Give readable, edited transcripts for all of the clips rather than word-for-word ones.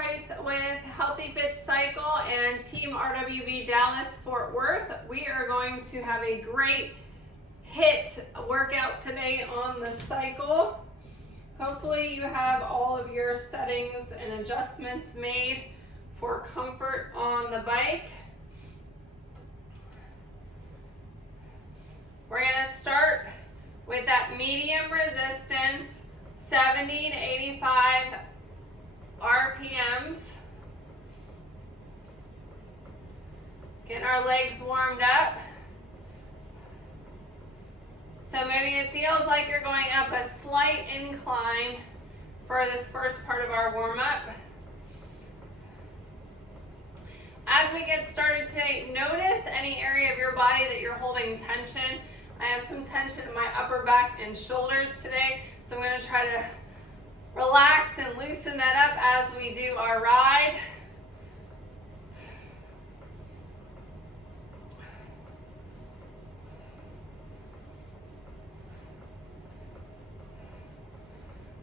Price with Healthy Fit Cycle and Team RWB Dallas Fort Worth. We are going to have a great HIIT workout today on the cycle. Hopefully you have all of your settings and adjustments made for comfort on the bike. We're going to start with that medium resistance, 70 to 85 RPMs. Getting our legs warmed up. So maybe it feels like you're going up a slight incline for this first part of our warm-up. As we get started today, notice any area of your body that you're holding tension. I have some tension in my upper back and shoulders today, so I'm going to try to relax and loosen that up as we do our ride.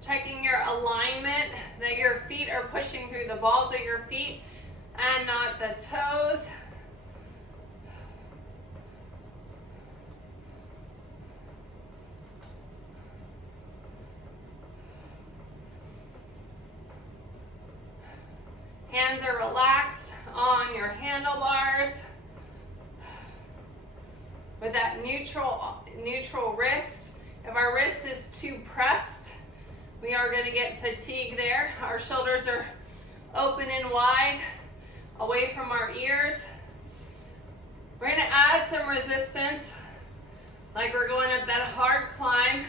Checking your alignment, that your feet are pushing through the balls of your feet and not the toes. Hands are relaxed on your handlebars with that neutral wrist. If our wrist is too pressed, we are going to get fatigue there. Our shoulders are open and wide, away from our ears. We're going to add some resistance, like we're going up that hard climb.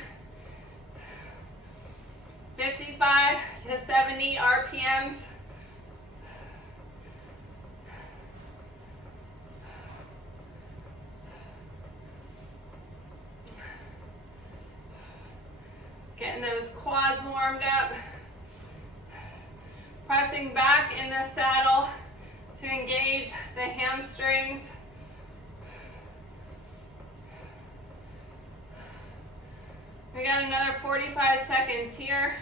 55 to 70 RPMs. Getting those quads warmed up. Pressing back in the saddle to engage the hamstrings. We got another 45 seconds here.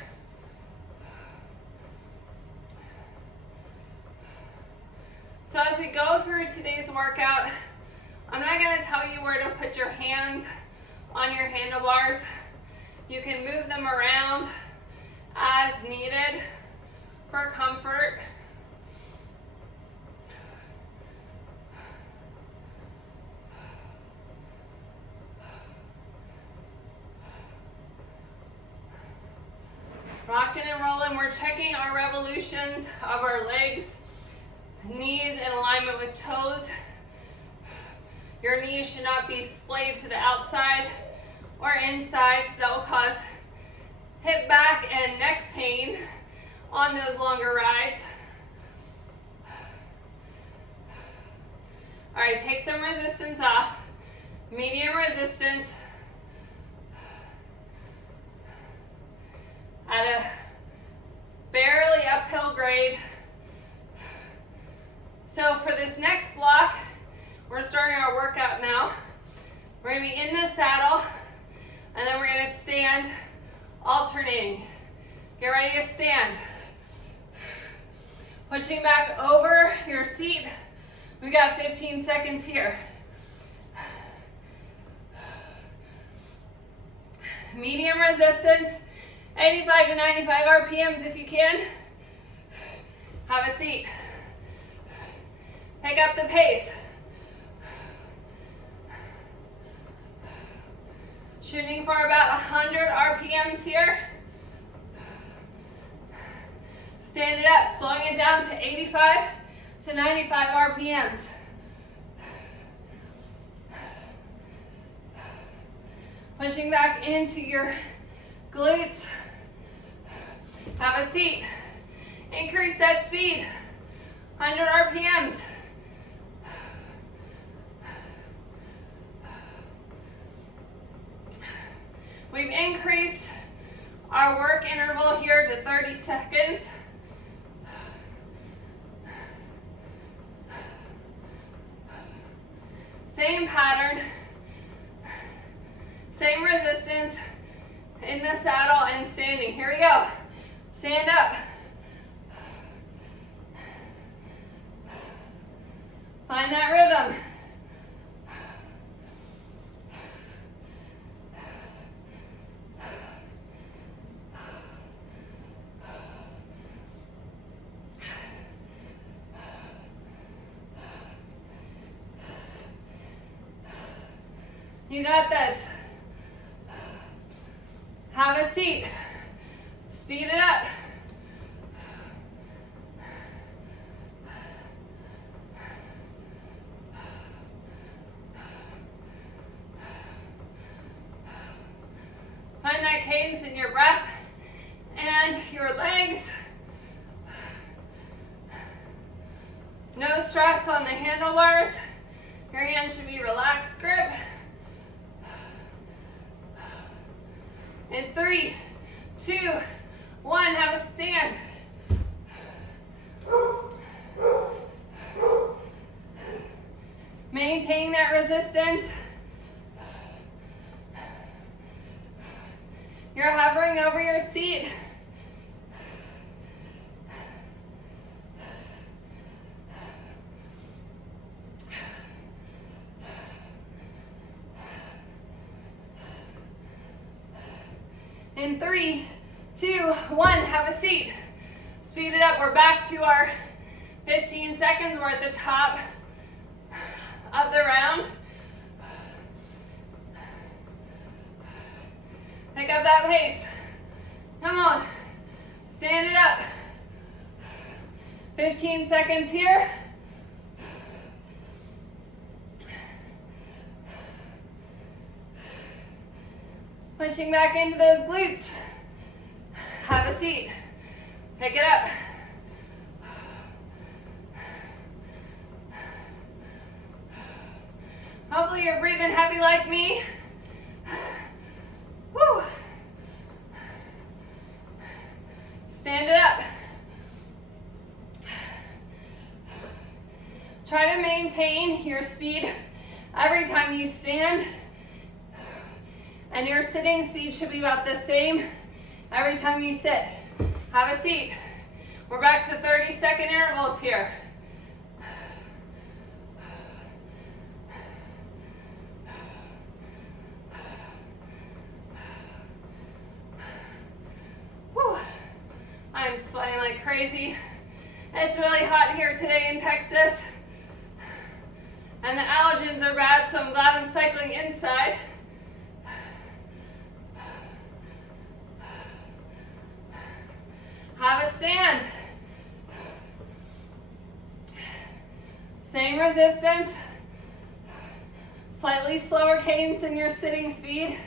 So as we go through today's workout, I'm not going to tell you where to put your hands on your handlebars. You can move them around as needed for comfort. Rocking and rolling, we're checking our revolutions of our legs, knees in alignment with toes. Your knees should not be splayed to the outside or inside, because that will cause hip, back, and neck pain on those longer rides. All right, take some resistance off. Medium resistance at a barely uphill grade. So for this next block, we're starting our workout now. We're going to be in the saddle, and then we're going to stand alternating. Get ready to stand. Pushing back over your seat. We got 15 seconds here. Medium resistance, 85 to 95 RPMs if you can. Have a seat. Pick up the pace. Shooting for about 100 RPMs here. Stand it up, slowing it down to 85 to 95 RPMs. Pushing back into your glutes. Have a seat. Increase that speed. 100 RPMs. We've increased our work interval here to 30 seconds. Same pattern, same resistance in the saddle and standing. Here we go. Stand up. Find that rhythm. You got this. Have a seat. Speed it up. Find that cadence in your breath and your legs. No stress on the handlebars. Your hands should be relaxed grip. In 3, 2, 1, have a stand. Maintain that resistance. You're hovering over your seat. In 3, 2, 1, have a seat. Speed it up. We're back to our 15 seconds. We're at the top of the round. Pick up that pace. Come on. Stand it up. 15 seconds here. Pushing back into those glutes. Have a seat. Pick it up. Hopefully you're breathing heavy like me. Woo. Stand it up. Try to maintain your speed every time you stand. And your sitting speed should be about the same every time you sit. Have a seat. We're back to 30-second intervals here. Whew. I'm sweating like crazy. It's really hot here today in Texas. And the allergens are bad, so I'm glad I'm cycling inside. Have a stand. Same resistance. Slightly slower cadence in your sitting speed.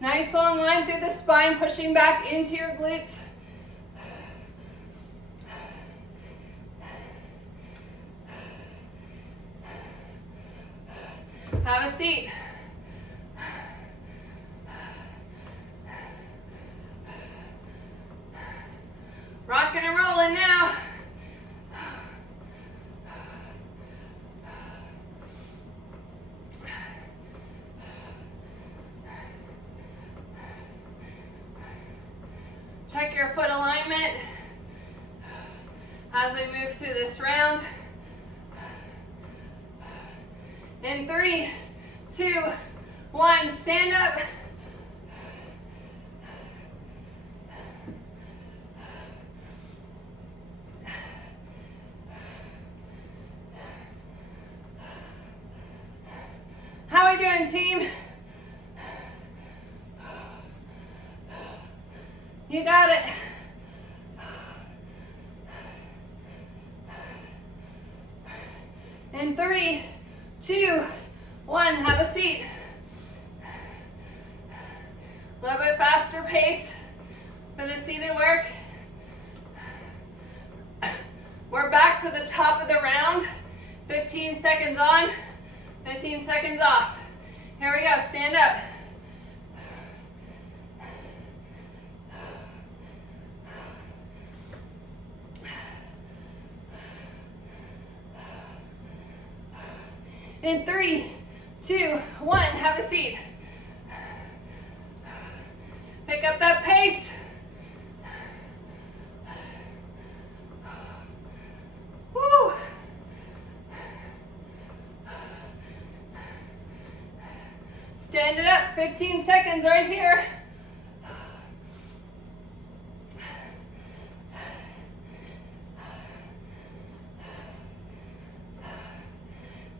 Nice long line through the spine, pushing back into your glutes. Have a seat. Rocking and rolling now. Check your foot alignment as we move through this round. In 3, 2, 1, stand up. How are we doing, team? You got it. In 3, 2, 1, have a seat. A little bit faster pace for the seated work. We're back to the top of the round. 15 seconds on, 15 seconds off. Here we go, stand up. In 3, 2, 1, have a seat. Pick up that pace. 15 seconds right here.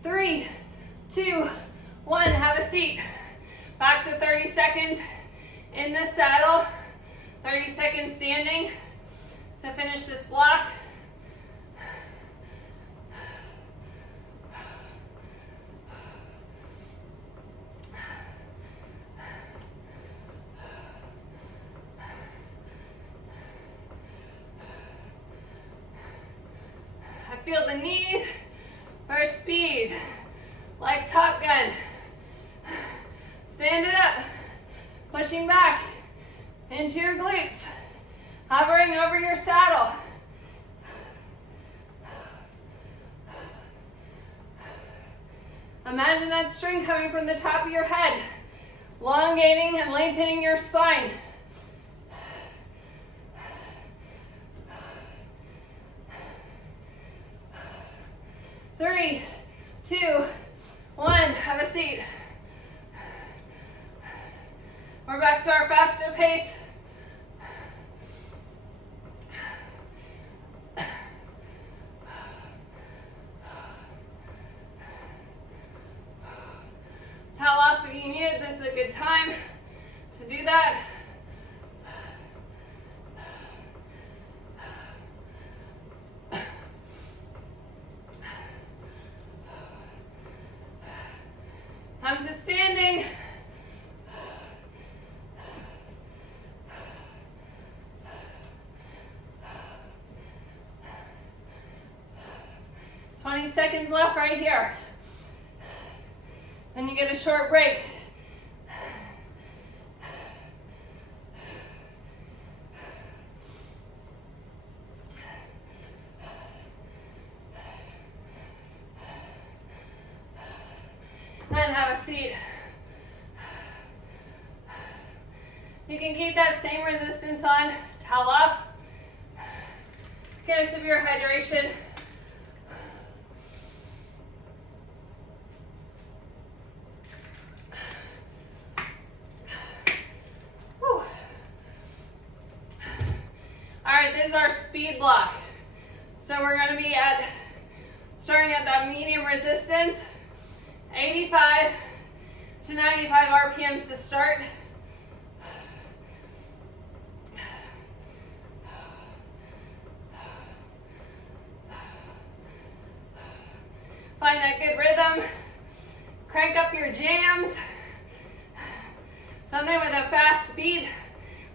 3, 2, 1, have a seat. Back to 30 seconds in the saddle. 30 seconds standing to finish this block. I feel the need for speed, like Top Gun. Stand it up, pushing back into your glutes, hovering over your saddle. Imagine that string coming from the top of your head, elongating and lengthening your spine. Three, 2, 1, have a seat. We're back to our faster pace. Towel off if you need it. This is a good time to do that. Come to standing. $20 seconds left right here. Then you get a short break. And have a seat. You can keep that same resistance on. Towel off. Get a sip of your hydration. Whew. All right, this is our speed block. So we're going to be starting at that medium resistance. 85 to 95 RPMs to start. Find that good rhythm. Crank up your jams. Something with a fast speed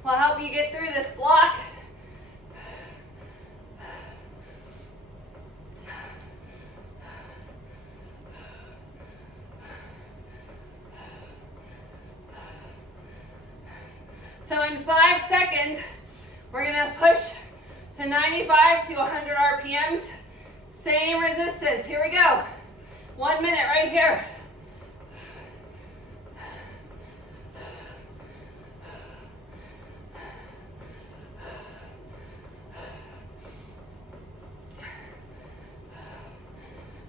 will help you get through this block. So in 5 seconds, we're gonna push to 95 to 100 RPMs. Same resistance, here we go. 1 minute right here.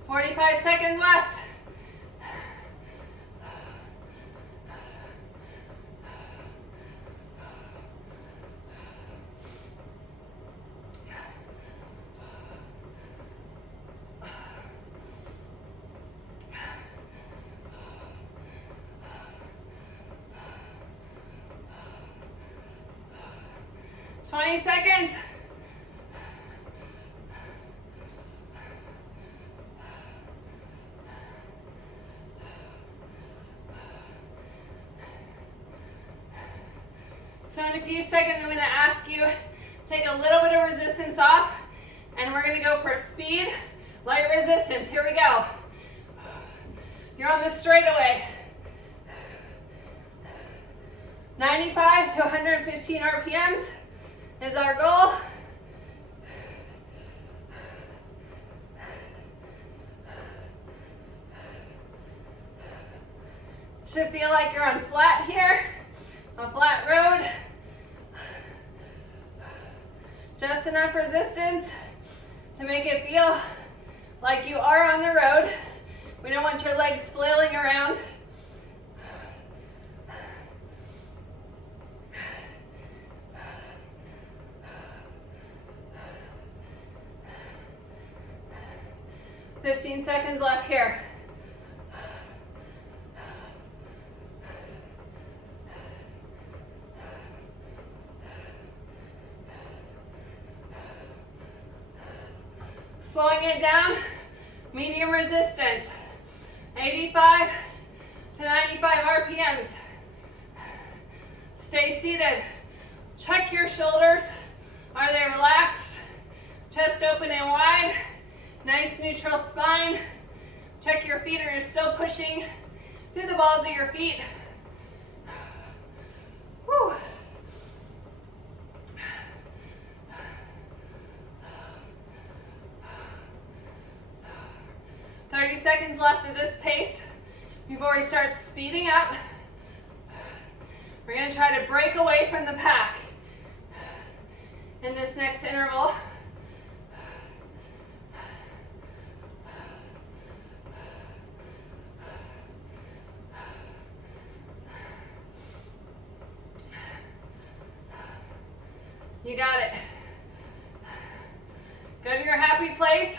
$45 seconds left. $20 seconds. So in a few seconds, I'm going to ask you, take a little bit of resistance off, and we're going to go for speed, light resistance. Here we go. You're on the straightaway. 95 to 115 RPMs is our goal. Should feel like you're on flat here, a flat road. Just enough resistance to make it feel like you are on the road. We don't want your legs flailing around. 15 seconds left here. Slowing it down, medium resistance, 85 to 95 RPMs. Stay seated. Check your shoulders. Are they relaxed? Chest open and wide. Nice neutral spine. Check your feet. Are you still pushing through the balls of your feet? Whew. 30 seconds left of this pace. We've already started speeding up. We're going to try to break away from the pack in this next interval. You got it. Go to your happy place.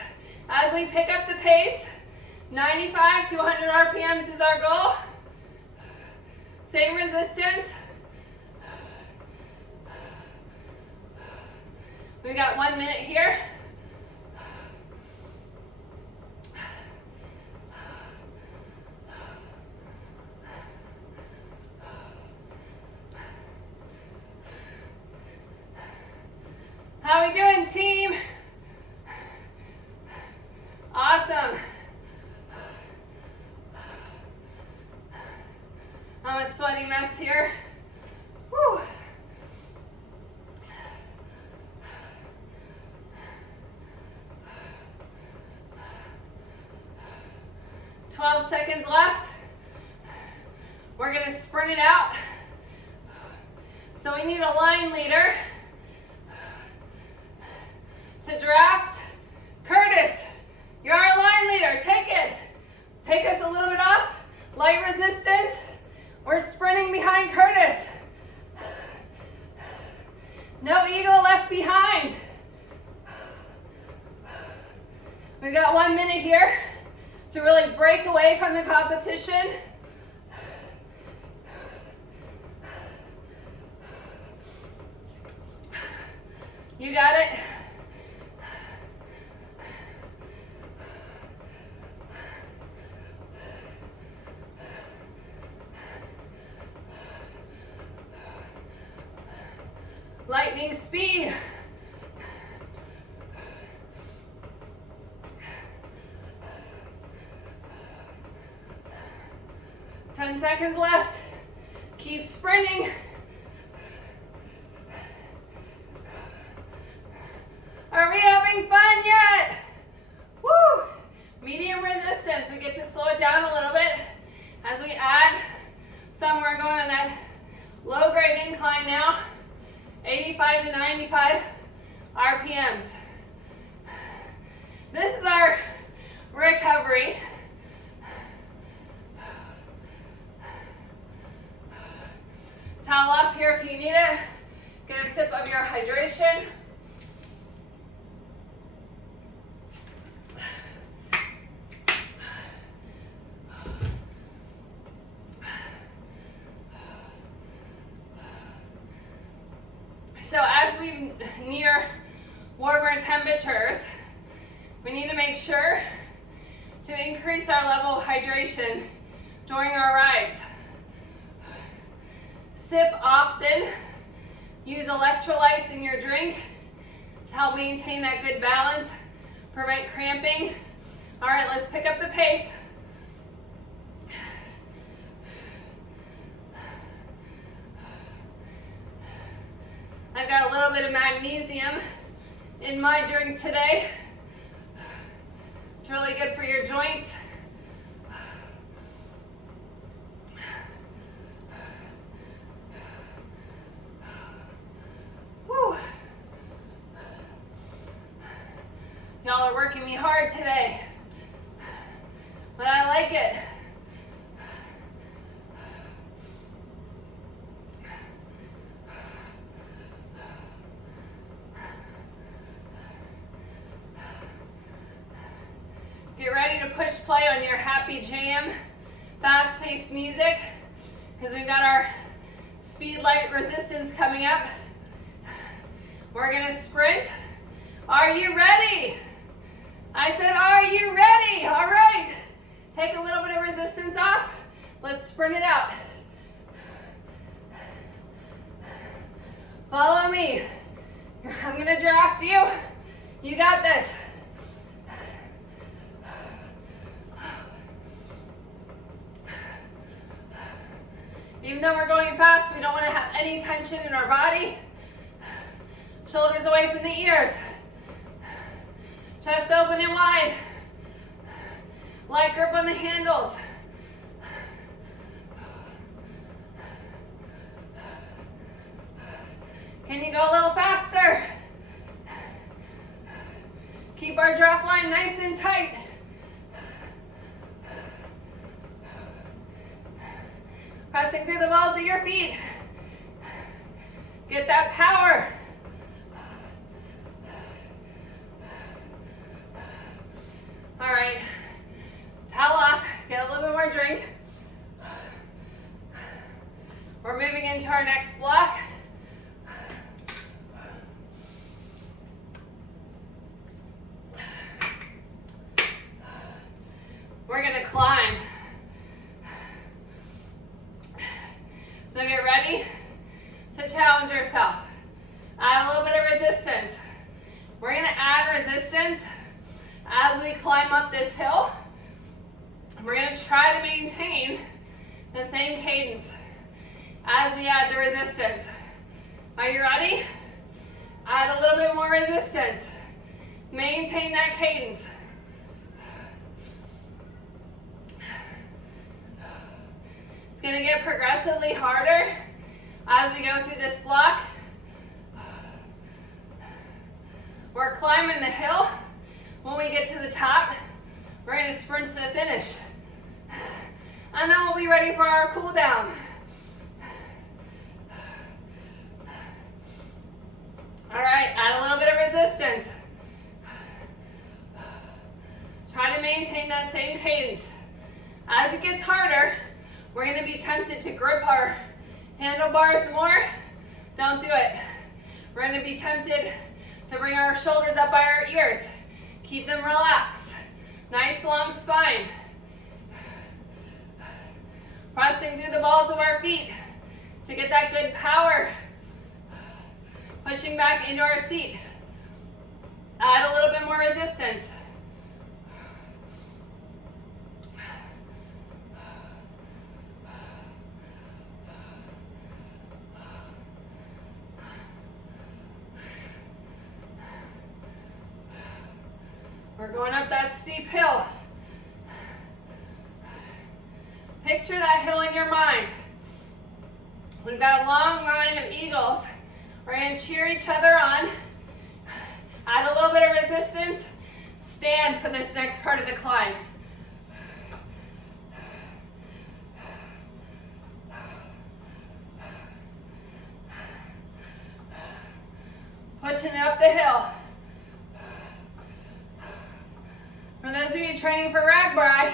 As we pick up the pace, 95 to 100 RPMs is our goal. Same resistance. We got 1 minute here. How we doing, team? Awesome. I'm a sweaty mess here. Whew. Twelve seconds left. We're going to sprint it out. So we need a line leader to draft. Curtis, you're our line leader. Take it. Take us a little bit off. Light resistance. We're sprinting behind Curtis. No ego left behind. We got 1 minute here to really break away from the competition. You got it. Lightning speed. Ten seconds left. Keep sprinting. Are we having fun yet? Woo! Medium resistance. We get to slow it down a little bit as we add some. We're going on that low grade incline now. 85 to 95 RPMs. This is our recovery. Towel up here if you need it. Get a sip of your hydration. So as we near warmer temperatures, we need to make sure to increase our level of hydration during our rides. Sip often. Use electrolytes in your drink to help maintain that good balance, prevent cramping. All right, let's pick up the pace. I've got a little bit of magnesium in my drink today. It's really good for your joints. Whew. Y'all are working me hard today, but I like it. Get ready. push play on your happy jam, fast-paced music, because we've got our speed light resistance coming up. We're gonna sprint. Are you ready? I said, are you ready? All right. Take a little bit of resistance off. Let's sprint it out. Follow me. I'm gonna draft you. You got this. Even though we're going fast, we don't want to have any tension in our body. Shoulders away from the ears. Chest open and wide. Light grip on the handles. Can you go a little faster? Keep our draft line nice and tight. Pressing through the balls of your feet. Get that power. All right, towel off, get a little bit more drink. We're moving into our next block. We're gonna climb. So get ready to challenge yourself. Add a little bit of resistance. We're gonna add resistance as we climb up this hill. We're gonna try to maintain the same cadence as we add the resistance. Are you ready? Add a little bit more resistance. Maintain that cadence. It's gonna get progressively harder as we go through this block. We're climbing the hill. When we get to the top, we're gonna sprint to the finish. And then we'll be ready for our cool down. All right, add a little bit of resistance. Try to maintain that same cadence. As it gets harder, we're gonna be tempted to grip our handlebars more. Don't do it. We're gonna be tempted to bring our shoulders up by our ears. Keep them relaxed. Nice long spine. Pressing through the balls of our feet to get that good power. Pushing back into our seat. Add a little bit more resistance. We're going up that steep hill. Picture that hill in your mind. We've got a long line of eagles. We're going to cheer each other on. Add a little bit of resistance. Stand for this next part of the climb. Pushing it up the hill. For those of you training for RWB,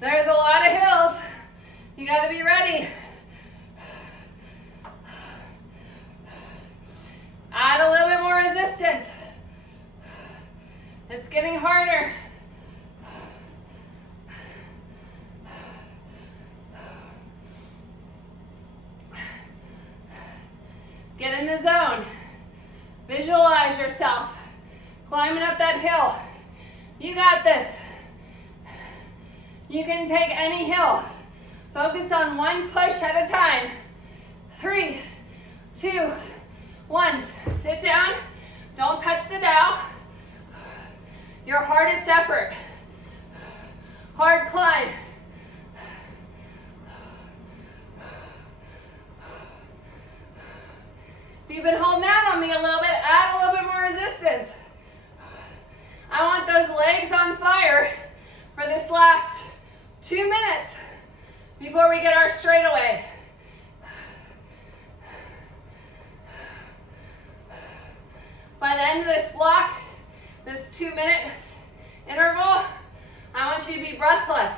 there's a lot of hills. You got to be ready. Add a little bit more resistance. It's getting harder. Get in the zone. Visualize yourself climbing up that hill. You got this. You can take any hill. Focus on one push at a time. 3, 2, 1. Sit down. Don't touch the dowel. Your hardest effort. Hard climb. If you've been holding out on me a little bit, add a little bit more resistance. I want those legs on fire for this last 2 minutes before we get our straightaway. By the end of this block, this 2 minute interval, I want you to be breathless.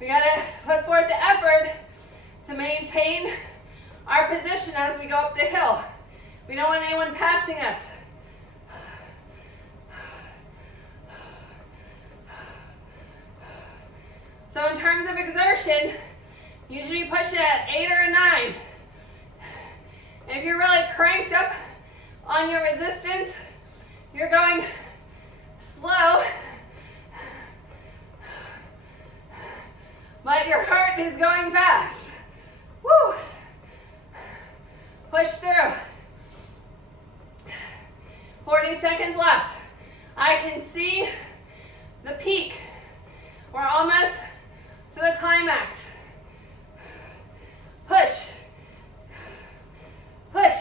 We gotta put forth the effort to maintain our position as we go up the hill. We don't want anyone passing us. So in terms of exertion, usually push it at 8 or a 9. If you're really cranked up on your resistance, you're going slow, but your heart is going fast. Woo! Push through. 40 seconds left. I can see the peak. We're almost to the climax. Push. Push.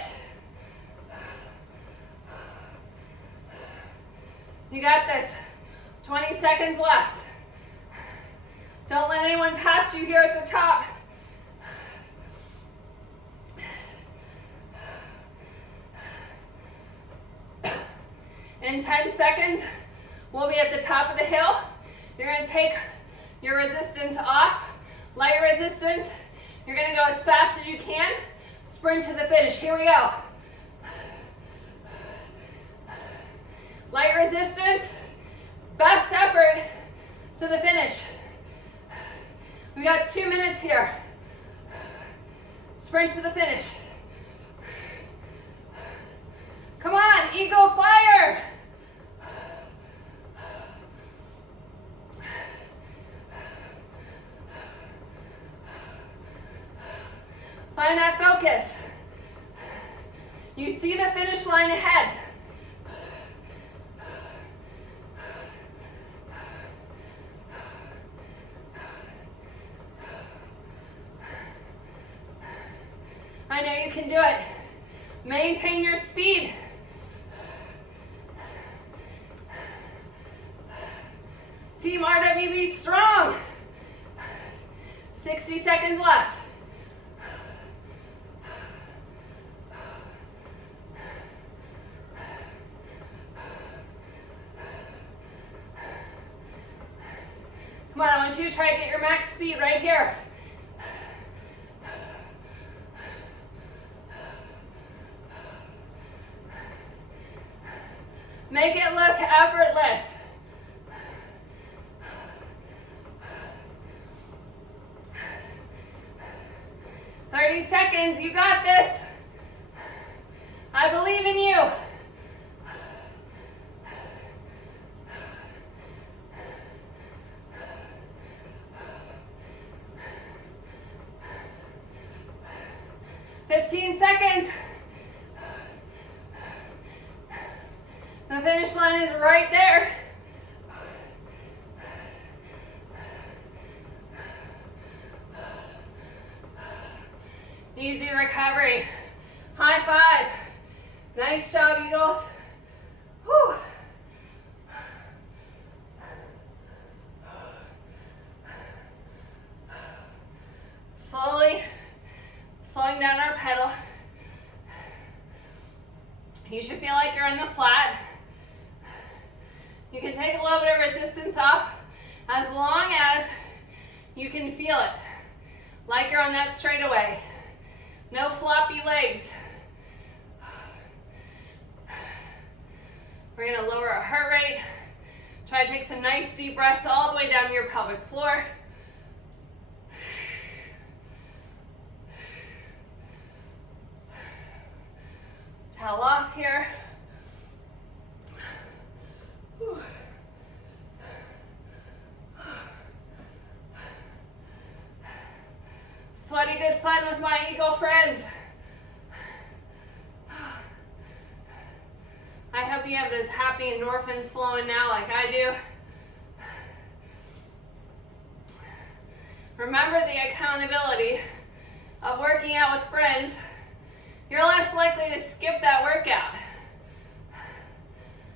You got this. 20 seconds left. Don't let anyone pass you here at the top. In 10 seconds, we'll be at the top of the hill. You're going to take your resistance off, light resistance. You're going to go as fast as you can. Sprint to the finish. Here we go. Light resistance, best effort to the finish. We got 2 minutes here. Sprint to the finish. Come on, eagle fire. Find that focus. You see the finish line ahead. I know you can do it. Maintain your speed. Team RWB strong. 60 seconds left. Come on, I want you to try to get your max speed right here. Make it look effortless. Seconds, you got this. I believe in you. "15 seconds. The finish line is right there. Easy recovery. High five. Nice job, Eagles. Whew. Slowly slowing down our pedal. You should feel like you're in the flat. You can take a little bit of resistance off as long as you can feel it, like you're on that straightaway. No floppy legs. We're gonna lower our heart rate. Try to take some nice deep breaths all the way down to your pelvic floor. Towel off here. Sweaty good fun with my Eagle friends. I hope you have those happy endorphins flowing now like I do. Remember the accountability of working out with friends. You're less likely to skip that workout.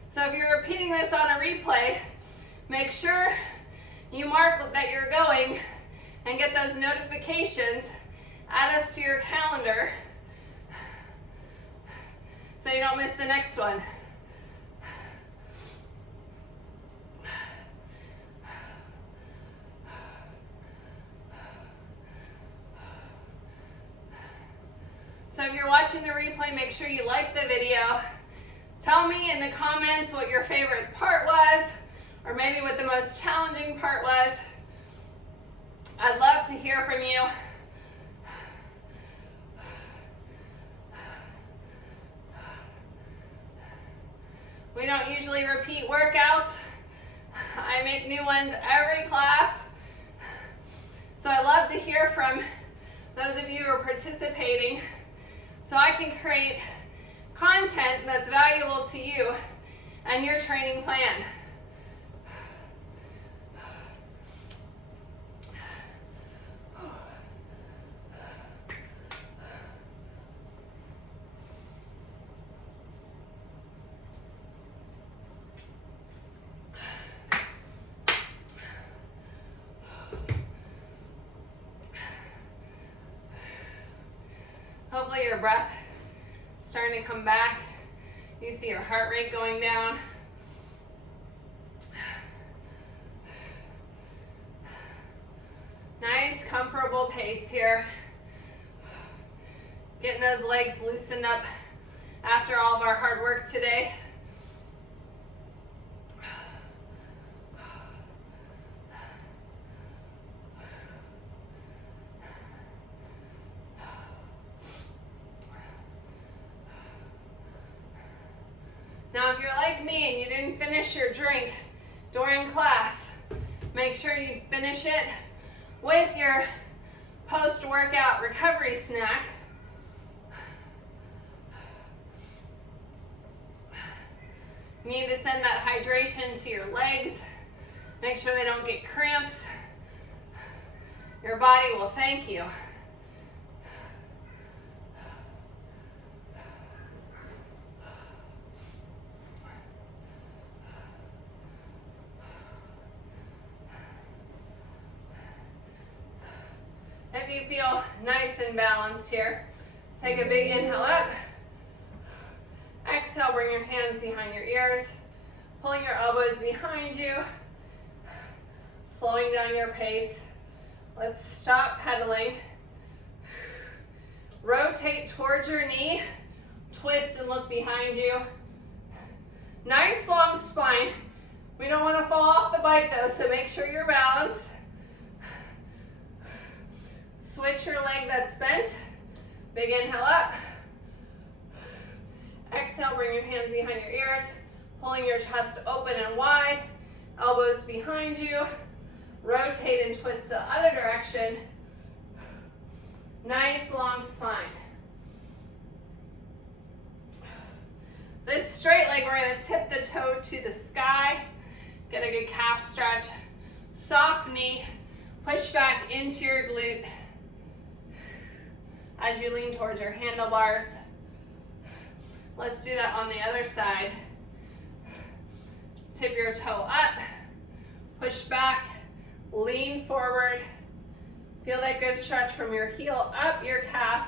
So if you're repeating this on a replay, make sure you mark that you're going and get those notifications, add us to your calendar so you don't miss the next one. So if you're watching the replay, make sure you like the video. Tell me in the comments what your favorite part was, or maybe what the most challenging part was. I'd love to hear from you. We don't usually repeat workouts. I make new ones every class. So I love to hear from those of you who are participating so I can create content that's valuable to you and your training plan. Hopefully your breath is starting to come back. You see your heart rate going down. Nice, comfortable pace here. Getting those legs loosened up after all of our hard work today. Now, if you're like me and you didn't finish your drink during class, make sure you finish it with your post-workout recovery snack. You need to send that hydration to your legs. Make sure they don't get cramps. Your body will thank you. If you feel nice and balanced here, take a big inhale up. Exhale, bring your hands behind your ears, pulling your elbows behind you, slowing down your pace. Let's stop pedaling. Rotate towards your knee, twist and look behind you. Nice long spine. We don't want to fall off the bike though, so make sure you're balanced. Switch your leg that's bent. Big inhale up. Exhale, bring your hands behind your ears, pulling your chest open and wide, elbows behind you. Rotate and twist the other direction. Nice long spine. This straight leg, we're going to tip the toe to the sky. Get a good calf stretch. Soft knee. Push back into your glute as you lean towards your handlebars. Let's do that on the other side. Tip your toe up, push back, lean forward. Feel that good stretch from your heel up your calf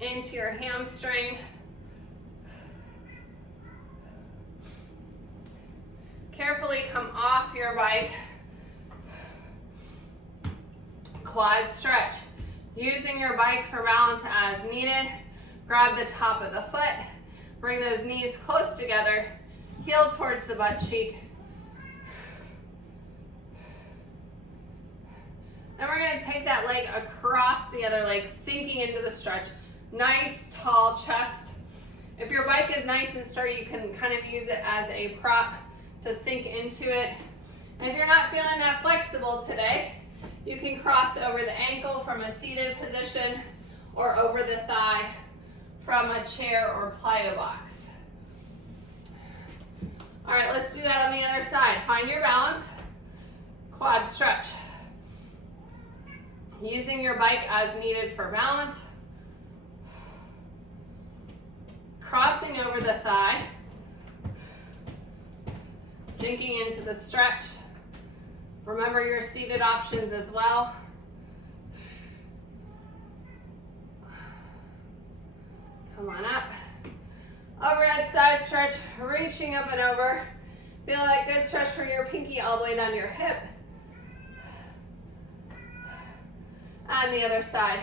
into your hamstring. Carefully come off your bike. Quad stretch. Using your bike for balance as needed. Grab the top of the foot. Bring those knees close together. Heel towards the butt cheek. Then we're going to take that leg across the other leg, sinking into the stretch. Nice tall chest. If your bike is nice and sturdy, you can kind of use it as a prop to sink into it. And if you're not feeling that flexible today, you can cross over the ankle from a seated position or over the thigh from a chair or plyo box. All right, let's do that on the other side. Find your balance. Quad stretch. Using your bike as needed for balance. Crossing over the thigh. Sinking into the stretch. Remember your seated options as well. Come on up. Overhead side stretch, reaching up and over. Feel that good stretch from your pinky all the way down your hip. And the other side.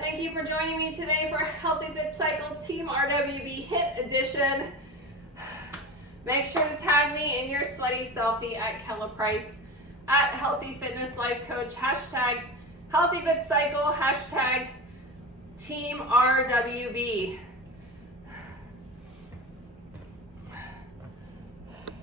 Thank you for joining me today for Healthy Fit Cycle Team RWB HIIT edition. Make sure to tag me in your sweaty selfie at Kella Price, at Healthy Fitness Life Coach, hashtag Healthy Fit Cycle, hashtag Team RWB.